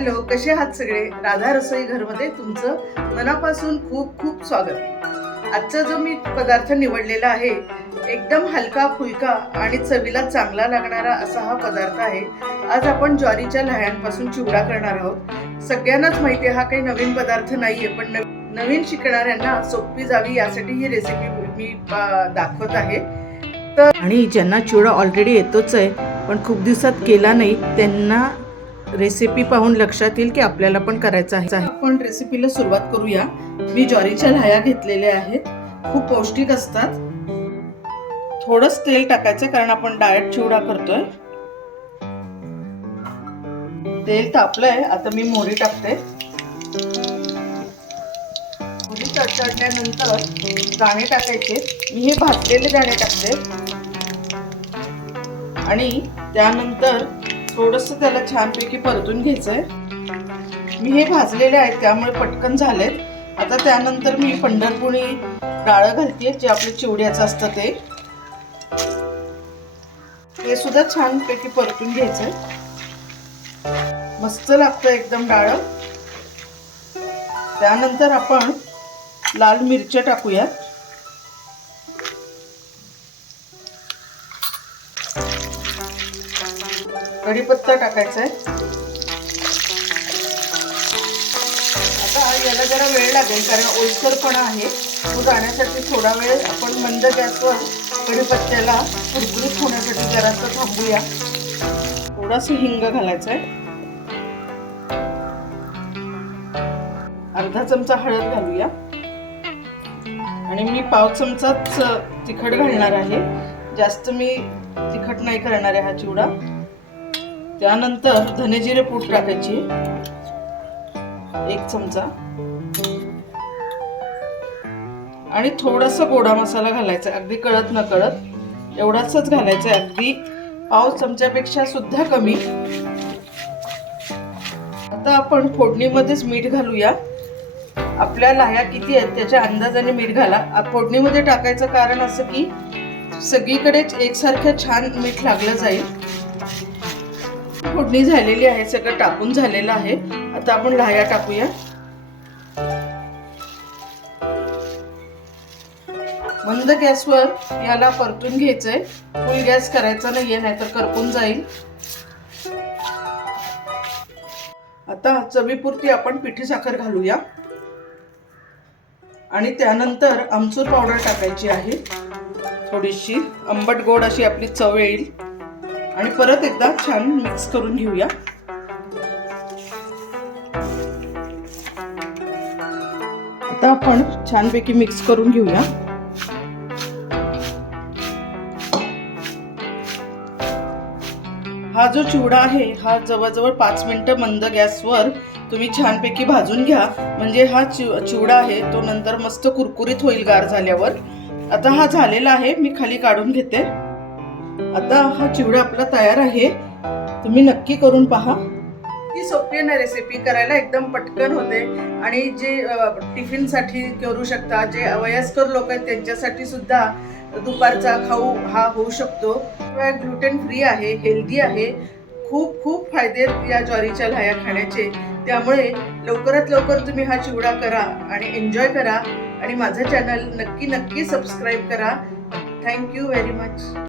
Hello कसे आहात सगळे? राधा रसोई घरमध्ये तुमचं मनापासून खूप खूप स्वागत. आजचा जो मी पदार्थ निवडलेला आहे एकदम हलका फुलका आणि चवीला चांगला लागणारा असा हा पदार्थ आहे. आज आपण ज्वारीच्या लह्यांपासून चिवडा करणार आहोत. सगळ्यांनाच माहिती आहे हा काही नवीन पदार्थ नाहीये पण नवीन शिकणाऱ्यांना सोपी जावी यासाठी ही रेसिपी मी दाखवत आहे. तर आणि ज्यांना चिवडा ऑलरेडी येतोच आहे पण खूप दिवसात केला नाही त्यांना रेसिपी पाहून लक्षात येईल की आपल्याला पण करायचं आहे. आपण रेसिपीला सुरुवात करूया. मी ज्वारीच्या लाह्या घेतलेल्या आहेत. खूप पौष्टिक असतात. थोडंच तेल टाकायचं कारण आपण डायरेक्ट चिवडा करतोय. तेल तापलंय. आता मी मोहरी टाकते. मोहरी तडतडल्यानंतर दाणे टाकायचे. मी हे भाजलेले दाणे टाकते. आणि त्यानंतर थोडंसं त्याला छानपैकी परतून घ्यायचंय. मी हे भाजलेले आहेत त्यामुळे पटकन झालेत. आता त्यानंतर मी पंढरपुरी डाळं घालते जे आपलं चिवड्याचं असतं ते. ते सुद्धा छानपैकी परतून घ्यायचंय. मस्त लागतं एकदम डाळ. त्यानंतर आपण लाल मिरच्या टाकूयात. कढीपत्ता टाकायचा आहे. आता याला जरा वेळ लागेल कारण ओलसरपणा आहे. तो जाण्यासाठी थोडा वेळ आपण मंद गॅसवर कढीपत्त्याला कुरकुरीत होण्यासाठी जरासं थांबूया. थोडासा हिंग घालायचा आहे. अर्धा चमचा हळद घालूया. आणि मी पाव चमचाच तिखट घालणार आहे. जास्त मी तिखट नाही करणार आहे हा चिवडा. त्यानंतर धनेजिरे पूड टाकायची. एक चमचा. आणि थोडासा गोडा मसाला घालायचा अगदी कळत न कळत एवढाच घालायचा अगदी पाव चमच्यापेक्षा सुद्धा कमी. आता आपण फोडणीमध्येच मीठ घालूया. आपल्या लाह्या किती आहेत त्याच्या अंदाजाने मीठ घाला. फोडणीमध्ये टाकायचं कारण असं की सगळीकडेच एकसारखं छान मीठ लागलं जाईल. फोडणी झालेली आहे सगळं टाकून झालेलं आहे. आता आपण लाह्या टाकूया. मंद गॅसवर याला परतून घ्यायचंय. फुल गॅस करायचा नाहीये नाहीतर करपून जाईल. आता चवीपुरती आपण पिठी साखर घालूया. आणि त्यानंतर आमचूर पावडर टाकायची आहे. थोडीशी आंबट गोड अशी आपली चव येईल. आणि परत एकदा छान मिक्स करून घेऊया. आता आपण छानपैकी मिक्स करून घेऊया. हा जो चिवडा आहे हा जवळजवळ पाच मिनिटं मंद गॅसवर तुम्ही छानपैकी भाजून घ्या. म्हणजे हा चिव चिवडा आहे तो नंतर मस्त कुरकुरीत होईल गार झाल्यावर. आता हा झालेला आहे मी खाली काढून घेते. आता हा चिवडा आपला तयार आहे. तुम्ही नक्की करून पहा. ही सोपी आहे ना रेसिपी करायला एकदम पटकन होते. आणि जे टिफिनसाठी करू शकता जे वयस्कर लोक आहेत त्यांच्यासाठी सुद्धा दुपारचा खाऊ हा होऊ शकतो. ग्लुटेन फ्री आहे हेल्दी आहे. खूप खूप फायदे आहेत या ज्वारीच्या लाह्या खाण्याचे. त्यामुळे लवकरात लवकर तुम्ही हा चिवडा करा आणि एन्जॉय करा. आणि माझं चॅनल नक्की नक्की सबस्क्राईब करा. Thank you very much